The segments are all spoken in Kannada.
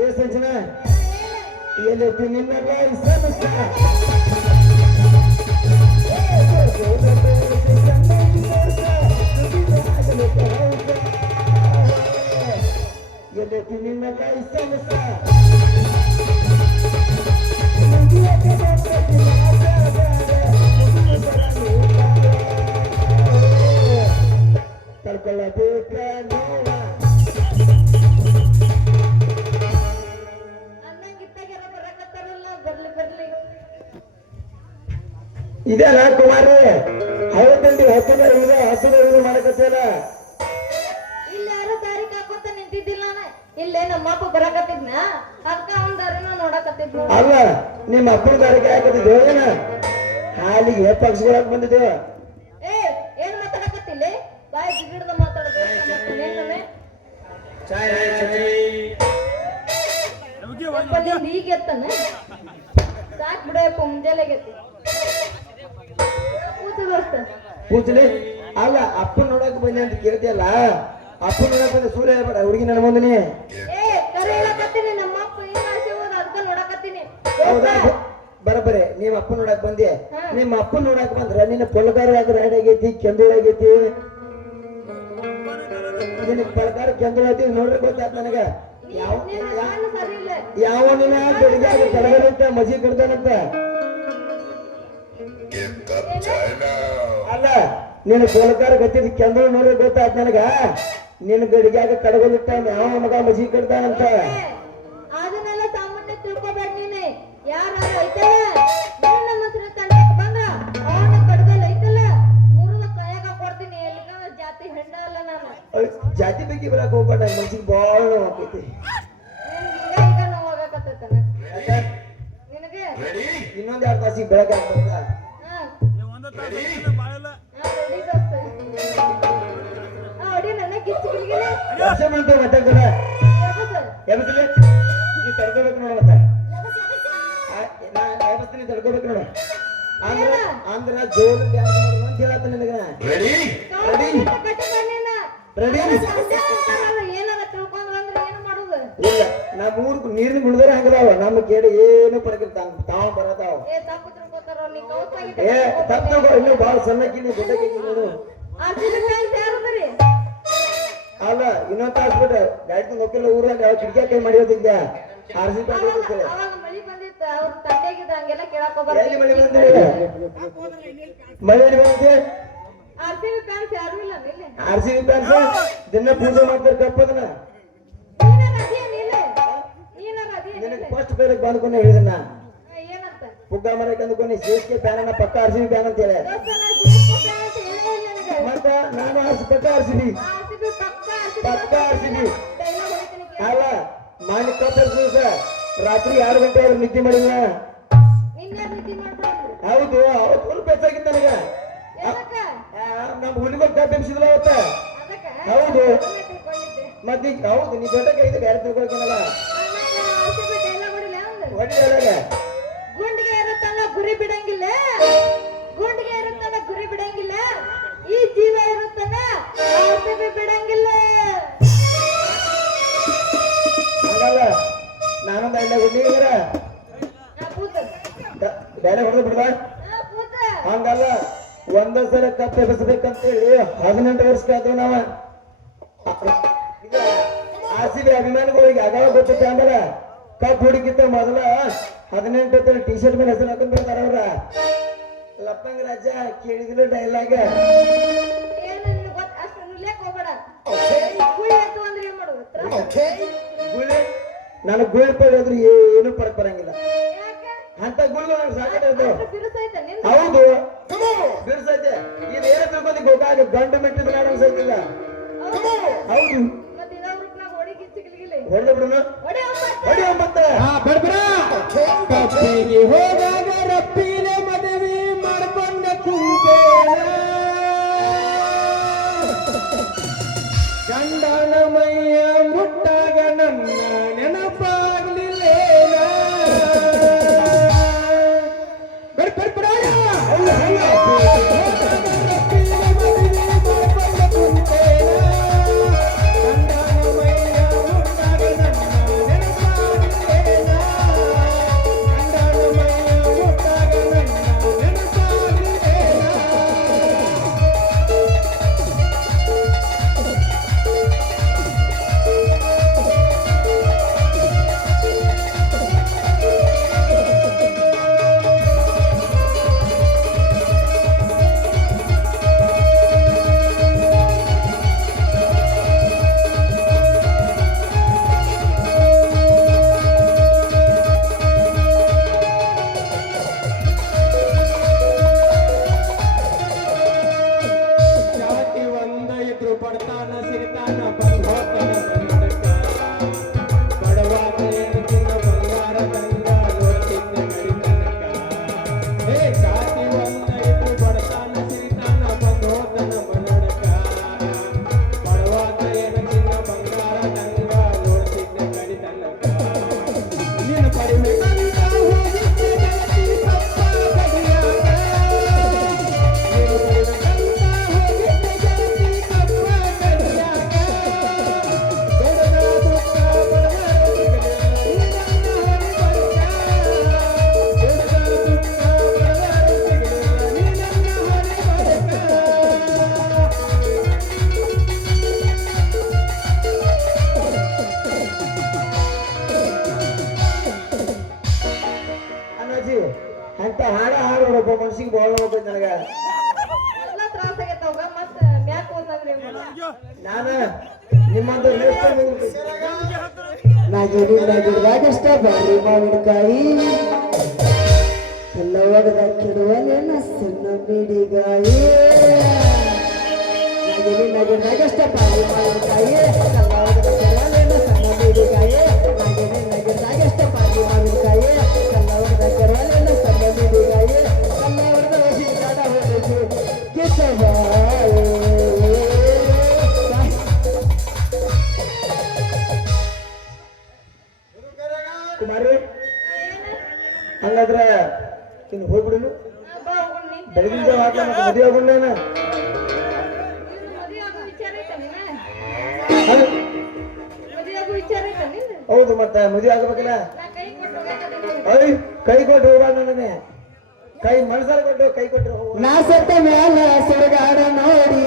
ಏ ಸಂಜನ ಎಲ್ಲೈತಿ ನಿನ್ನ ಲೈಸೆನ್ಸ್ ಎಲ್ಲೈತಿ ನಿನ್ನ ಲೈಸೆನ್ಸ್ ಇದೆಲ್ಲ ಕುಮಾರಿ ಐವತ್ತಂಡಿ ಹತ್ತಿರ ಇಳಿದ ಹತ್ತಿರ ಇಳಿದು ಮಾಡಕತ್ತಲ್ಲ ಇಲ್ಲಿ ಯಾರು ದಾರಿ ಕಾಕೋತ ನಿಂತಿದ್ದಿಲ್ಲ ನಾನ. ಇಲ್ಲೇ ನಮ್ಮ ಅಪ್ಪ ಬರಾಕತ್ತಿದ್ನ. ಅದ್ಕ ಅವ್ನ ದಾರಿನ ನೋಡಕತ್ತಿದ್ ನೋಡು ಅಲ್ಲ ನಿಮ್ಮ ಅಪ್ಪನ ದಾರಿಗೆ ಹಾಕತ್ತಿದ್ದೇವೆ ಏನ? ಹಾಲಿಗೆ ಪಕ್ಷಗಳಾಗ ಬಂದಿದ್ದೆ ಏ ಏನ್ ಮಾತಾಡಕತ್ತಿಲ್ಲ? ಬಾಯಿ ಸಾಕ್ ಬಿಡಪ್ಪ ಮುಂಜಾನೆ ಕೂತಲಿ ಅಲ್ಲ ಅಪ್ಪ ನೋಡಕ್ ಬಂದೆ ಅಂತ ಕೇಳ್ತಿಯಲ್ಲ? ಅಪ್ಪ ನೋಡಕ್ ಬಂದ ಸೂರ್ಯ ಹೇಳ್ಬೇಡ ಹುಡುಗಿ ನನ್ನ ಬಂದಿನಿ ಬರಬರಿ ನಿಮ್ಮ ಅಪ್ಪ ನೋಡಕ್ ಬಂದೆ. ನಿಮ್ಮ ಅಪ್ಪ ನೋಡಕ್ ಬಂದ್ರ ನಿನ್ನ ಪೊಲಗಾರ ಆದ್ರೆ ರೈಡ್ ಆಗೈತಿ ಕೆಂದುಳ ಆಗೈತಿ? ನಿನ್ನ ಪೊಲಗಾರ ಕೆಂದುಳ ಐತಿ ನೋಡ್ರಿ ಗೊತ್ತಾತ್ ನನಗ. ಯಾವ ಯಾವ ನಿನ್ನ ಬೆಳಿಗ್ಗೆ ಕಡಗದಂತ ಮಜಿ ಕಡ್ದಾನಂತ ಅಲ್ಲ ನಿನ್ನ ಪೊಲಗಾರ ಗತಿದ ಕೆಂದ್ರ ನೋಡ್ರಿ ಗೊತ್ತಾಯ್ತು ನನಗ. ನಿನ್ನ ಗಡಿಗ್ಯಾಗ ಕಡಗಲಿಟ್ಟ ಯಾವ ಮಗ ಮಜಿ ಕಡ್ತಾನಂತ ಅದನ್ನೆಲ್ಲ ಸಾಮಾನ್ಯ ತಿಳ್ಕೊಬೇಡ ನೀನೆ. ಯಾರು ಐತಲ್ಲ ನನ್ನ ಮಸ್ರ ತಂಡಕ್ಕೆ ಬಂದ್ರ ಅವನ ಕಡ್ಗಲ್ ಐತಲ್ಲ? ಮೂರದ ಕೈಯಾಗ ಕೊಡ್ತೀನಿ. ಜಾತಿ ಹೆಣ್ಣ ಅಲ್ಲ ನಾನು. ಜಾತಿ ಬಗ್ಗೆ ಬರಕ್ ಹೋಗ್ಬೇಡ. ಮನ್ಸಿಗೆ ಭಾಳ ನೋವು ಆಕೈತಿ. ನಿನ್ಗೆ ಈಗ ಈಗ ನೋವಾಗಕತ್ತೈತನ ನಿನಗೆ? ಇನ್ನೊಂದ್ ಎರಡು ತಾಸಿಗೆ ಬೆಳಗ್ಗೆ ಆಗ್ತದ ರೆಡಿ ತಡ್ಕೋಬೇಕು ನೋಡ ನಾ ತಡ್ಕೋಬೇಕು ನೋಡು ಅಂದ್ರ? ಅಂದ್ರ ಅಂತ ನಿನಗ ರೆಡಿ ಏನಾರ ತಿಳ್ಕೊಂಡ್ರ ಅಂದ್ರೆ ಏನು ಮಾಡುದು ಇಲ್ಲ ನಾ ಮೂರ್ ನೀರಿನ ಗುಣದರ ಹಂಗದಾವ ನಮ್ಮ ಕೇಳಿ ಏನು ಪಡಕಿರ್ತಾವ ತಾವ ಬರತಾವ ಏ ತಪ್ಪ ಇನ್ನು ಬಾಳ ಸಣ್ಣಕ್ಕಿನಿ ದೊಡ್ಡಕ್ಕಿನಿ ಅಲ್ಲ ಇನ್ನೊಂದ್ ತಾಸು ಬಿಟ್ಟು ಗಾಡಿ ತಂದು ಹೋಗಿಲ್ಲ ಊರಾಗ ಯಾವ ಕಿಟಕಿ ಕೈ ಮಾಡಿರೋದಿದ್ದ ಆರ್ ಸಿ ಬಂದಿದೆ? ಆರ್ ಸಿ ಬಿ ಫ್ಯಾನ್ಸ್ ದಿನ ಪೂಜೆ ಮಾಡ್ತಾರೆ ಕಪ್ಪದನ್ನ ಫಸ್ಟ್ ಬೇರೆ ಬಂದ್ಕೊಂಡೆ ಹೇಳಿದನ್ನ. ಏನಂತ ಪುಗ್ಗ ಮರಕ್ಕೆ ಅಂದ್ಕೊಂಡು ಸಿ ಕೆ ಫ್ಯಾನ್ ಅನ್ನ ಪಕ್ಕ ಆರ್ ಸಿ ಬಿ ಅಂತ ಹೇಳಿ ಮತ್ತ ನಾನು ಆರ್ಸಿ ಪಕ್ಕ ಆರ್ ಸಿ ಬಿ ಪಕ್ಕ. ಡೈಲಾಗ್ ಹೊಡಿತೀನಿ ಕೇಳು. ಅಲ್ಲ ಕಪ್ಪ ದಿವಸ ರಾತ್ರಿ ಆರು ಗಂಟೆ ಅವ್ರು ನಿದ್ದೆ ಮಾಡಿಲ್ಲ. ಹೌದು ಅವತ್ತು ಫುಲ್ ಬೆಚ್ಚಾಗಿತ್ತು ನನಗ. ನಮ್ಮ ಹುಲಿಗಳು ಕಪ್ ಎಬ್ಸಿದ್ಲ ಅವತ್ತ. ಹೌದು. ಮತ್ತೆ ಹೌದು ನೀ ದೊಡ್ಡ ಇದು ಬೇರೆ ತಿಳ್ಕೊಳ್ಕೇನಲ್ಲ ಆರ್ಸಿಬಿ ಬಿಡಂಗಿಲ್ಲ ಗುಂಡಿಗೆ ಇರುತ್ತಲ್ಲ ಗುರಿ ಬಿಡಂಗಿಲ್ಲ. ಈ ಜೀವ ಆರ್ಸಿಬಿ ಬಿಡಂಗಿಲ್ಲ. ಹುಡುಗಿರ ಆ ಕೂತ. ಬೇರೆ ಹೊಡೆದು ಬಿಡ್ದ ಹಂಗಲ್ಲ ಒಂದ ಸಲ ಕಪ್ ಎಬ್ಬಿಸ್ಬೇಕಂತೇಳಿ ಹದಿನೆಂಟು ವರ್ಷಕ್ಕಾದ್ರು ನಾವ. ಆರ್ ಸಿ ಬಿ ಅಭಿಮಾನಿಗಳಿಗೆ ಆಗಾಗ ಗೊತ್ತೈತೆ ಅಂದ್ರೆ ಕಪ್ ಹುಡುಗಿತ್ತ ಮೊದಲ ಹದಿನೆಂಟು ಟಿ ಶರ್ಟ್ ಮೇಲೆ ಹೆಸರು ಹಾಕೊಂಡ್ ಬರ್ತಾರ ಅವ್ರ. ಲಪ್ಪಂಗ ರಾಜ ಕೇಳಿದ್ರು ಡೈಲಾಗ ಹೋಗ್ಬೇಡ. ಗುಳಿ ಪಡೆಯೋದ್ರು ಏನು ಪಡಕ್ ಬರಂಗಿಲ್ಲ. ಯಾಕೆ? ಅಂತ ಗುಳಿಗಳು ನಿಂದು? ಹೌದು. ಬಿರ್ಸೈತೆ ಇದು ಏನ್ ತಿಳ್ಕೊಂಡಿ ಗೊತ್ತಾಗ ಗಂಡು ಮೆಟ್ಟಿದ ನಾಡ ಅನ್ಸೈತಿಲ್ಲ ಹೌದು. ಹೊಡೆದ Jehovah. ನನಗ ಎಲ್ಲಾ ತ್ರಾಸ ಆಗೈತೆ ನಿಮ್ಮದು ಇಷ್ಟ ಬ್ಯಾರಿ ಮಾವಿನಕಾಯಿ. ಎಲ್ಲ ಒಡೆದ ಕೆಡುವಲೇನ ಸಣ್ಣ ಬಿಡಿಗಾಯಿ. ನಾಗಿಡಿನ ಗಿಡದಾಗ ಇಷ್ಟ ಮಾವಿನಕಾಯಿ. ನೀನು ಹೋಗ್ಬಿಡುನು? ಬೆಳಗಿನ ಜಾವ ಮದುವೆ ಆಗುಂಡೇನ ಹೌದು. ಮತ್ತೆ ಮದುವೆ ಆಗ್ಬೇಕಲ್ಲ? ಐ, ಕೈ ಕೊಟ್ಟು ಹೋಗ ನನಗೆ ಕೈ ಮನಸಾರ ಕೊಟ್ಟು ಕೈ ಕೊಟ್ಟು ಕೊಟ್ಟರು ನಾ ಸತ್ತ ಮೇಲೆ ಸುರಗಾಡ ನೋಡಿ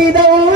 ಹುಟ್ಟಿದೆವು